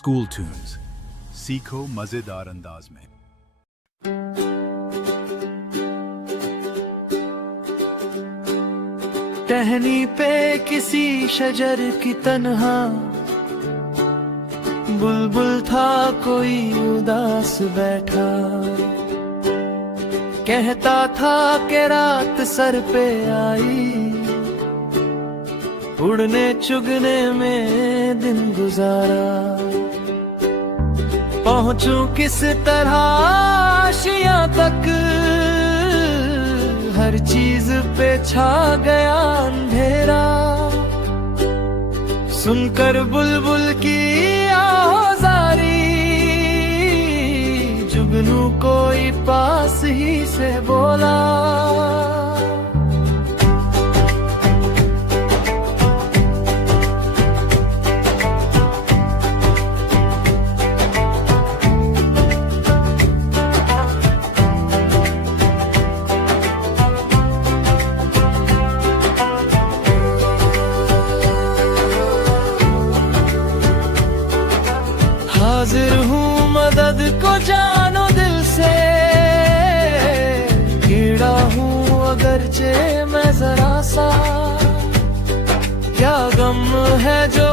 School tunes, सीखो मजेदार अंदाज में। टहनी पे किसी शजर की तन्हा बुलबुल था कोई उदास बैठा, कहता था कि रात सर पे आई, उड़ने चुगने में दिन गुजारा। पहुंचूं किस तरह आशियां तक, हर चीज पे छा गया अंधेरा। सुनकर बुलबुल की आवाज़ारी, जुगनू कोई पास ही से बोला। हाजिर हूँ मदद को जानो दिल से, कीड़ा हूँ अगरचे मैं जरा सा। क्या गम है जो